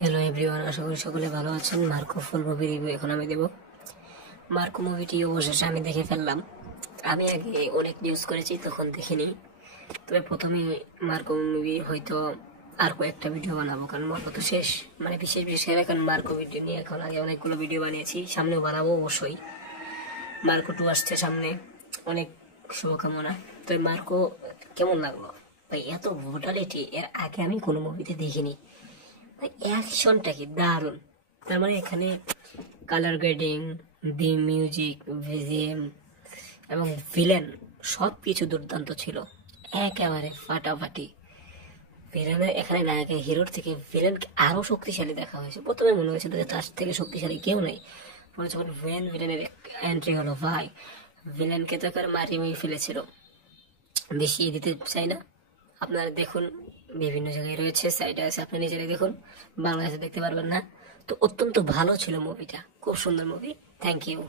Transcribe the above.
Hello everyone, আশা করি সকলে ভালো আছেন। মার্কো ফুল মুভি রিভিউ এখন আমি দেব। মার্কো মুভিটি অবশেষে আমি দেখে ফেললাম। আমি আগে অনেক নিউজ করেছি, তখন দেখিনি। তবে প্রথমে মার্কো মুভি হয়তো আর কয়েকটা ভিডিও বানাবো, কারণ মার্কো তো শেষ, মানে বিশেষ বিশেষ এখন মার্কো ভিডিও নিয়ে এখন আগে অনেকগুলো ভিডিও বানিয়েছি, সামনেও বানাবো অবশ্যই। মার্কো 2 আসছে সামনে, অনেক শুভকামনা। তো মার্কো কেমন লাগলো ভাই? এত ব্রুটালিটি এর আগে আমি কোনো মুভিতে দেখিনি। অ্যাকশনটা কি দারুণ! তার মানে এখানে কালার গ্রেডিং, দি মিউজিক, ভিজিএম এবং ভিলেন সব কিছু দুর্দান্ত ছিল, একেবারে ফাটাফাটি। ভিলেনের এখানে নায়কের হিরোর থেকে ভিলেনকে আরো শক্তিশালী দেখা হয়েছে। প্রথমে মনে হয়েছিল যে তার থেকে শক্তিশালী কেউ নেই, পরে যখন ভিলেনের এন্ট্রি হলো, ভাই ভিলেনকে তো একেবারে মারিয়ে ফেলেছিল। বেশি দিতে চাই না, আপনারা দেখুন, বিভিন্ন জায়গায় রয়েছে, সাইডে আছে, আপনি নিজেরাই দেখুন, বাংলাদেশে দেখতে পারবেন না। তো অত্যন্ত ভালো ছিল মুভিটা, খুব সুন্দর মুভি। Thank you.